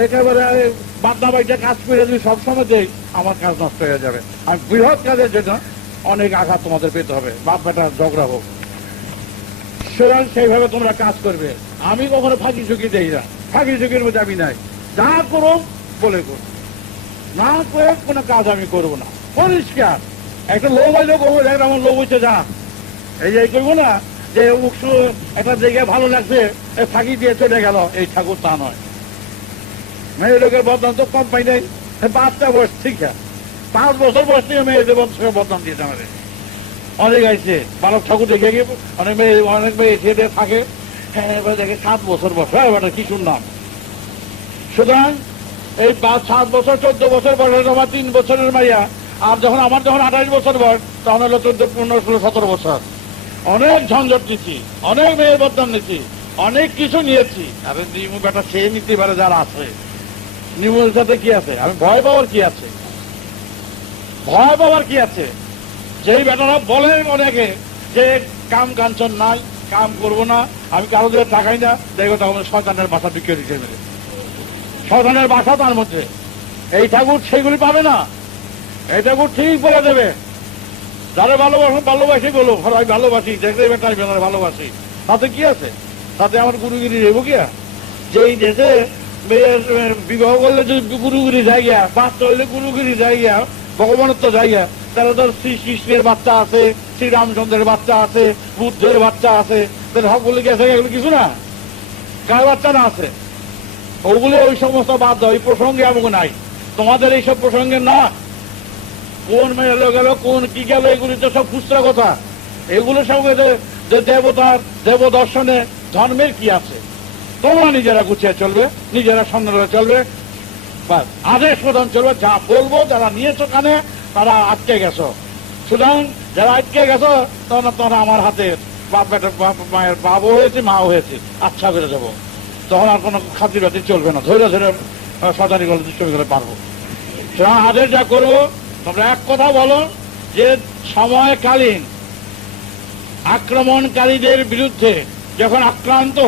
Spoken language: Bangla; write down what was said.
একেবারে বাদনা বাইটা কাজ করে যদি সবসময় দেই আমার কাজ নষ্ট হয়ে যাবে। আমি বৃহৎ কাজের জন্য অনেক আঘাত তোমাদের পেতে হবে, বাপ বেটা ঝগড়া হোক। সুতরাং সেইভাবে তোমরা কাজ করবে। আমি কখনো ফাঁকি ঝুঁকি দেই না, ফাঁকি ঝুঁকির মধ্যে আমি নাই। যা করো বলে করো, না করে কোনো কাজ আমি করবো না, পরিষ্কার। একটা লোক হইলে করবো, আমার লোক হইতে যা এই করবো না যে একটা জায়গায় ভালো লাগছে ফাঁকি দিয়ে চলে গেল, এই ঠাকুর তা নয়। মেয়ে লোকের বদনাম তো কম পাই নাই। বাচ্চা বয়স ঠিক আছে, 5 বছর বয়স থেকে মেয়েদের বদনাম দিয়েছে আমাদের। অনেক আইছে বালক ঠাকুর দেখে গিয়ে অনেক মেয়ে এসে থাকে, হ্যাঁ এবার দেখে 7 বছর বয়স, এবার কি শুনলাম। সুতরাং এই 7 বছর 14 বছর বয়সের আমার 3 বছরের মাইয়া, আর যখন আমার যখন 28 বছর বয়স তখন হলো 14, 15, 16, 17 বছর। অনেক ঝঞ্ঝট নিচ্ছি, অনেক মেয়ের বদনাম নিচ্ছি, অনেক কিছু নিয়েছি। আরে নিমু বেটা সে নিতে পারে যারা আছে, নিমুর সাথে কি আছে? আমি ভয় পাওয়ার কি আছে? ভয় পাওয়ার কি আছে? যেই বেটারা বলে অনেকে যে কাম কাঞ্চন নাই, কাম করবো না, আমি কারো দিকে টাকাই না, দেখো তখন শয়তানের বাসা বিক্রি দিতে মেরে, শয়তানের বাসা তার মধ্যে। এই ঠাকুর সেগুলি পাবে না, এই ঠাকুর ঠিক বলে দেবে। যারা ভালোবাসি বলো, আমি ভালোবাসি, দেখতে বেটা আমি ভালোবাসি, তাতে কি আছে? তাতে আমার গুরুগিরি রেবো গিয়া? যে এই দেশে বিবাহ করলে যদি গুরুগিরি জায়গা, বাচ্চা হইলে গুরুগিরি জায়গা, ভগবানত্ব জায়গা, তাহলে তোর শ্রীকৃষ্ণের বাচ্চা আছে, শ্রীরামচন্দ্রের বাচ্চা আছে, বুদ্ধের বাচ্চা আছে, তাহলে সকলে গেছে, এগুলো কিছু না? কার বাচ্চা না আছে? ওগুলো ওই সমস্ত বাদ দাও, এই প্রসঙ্গে আমাকে নাই, তোমাদের এইসব প্রসঙ্গে না। কোন মেয়ে গেল, কোন কি গেল, এগুলি তো সব খুচরা কথা। এগুলোর সঙ্গে যে দেবতার দেবদর্শনে ধর্মের কি আছে? তোমরা নিজেরা গুছিয়ে চলবে, নিজেরা সন্ন্যাস চলবে, আদেশ প্রদান চলবে। যা বলবো, যারা নিয়েছো কানে তারা আটকে গেছো। সুতরাং যারা আটকে গেছো তোমরা আমার হাতের বাপ বেটা, মায়ের বাবু হয়েছে, মাও হয়েছে, আচ্ছা করে দেবো। তখন আর কোনো খাতির বাতির চলবে না, ধৈর্য ধরে সদানি গলে দুষ্টমি করে পারবো। সুতরাং আদেশ যা করবো, তোমরা এক কথা বলো যে সময়কালীন আক্রমণকারীদের বিরুদ্ধে যখন আক্রান্ত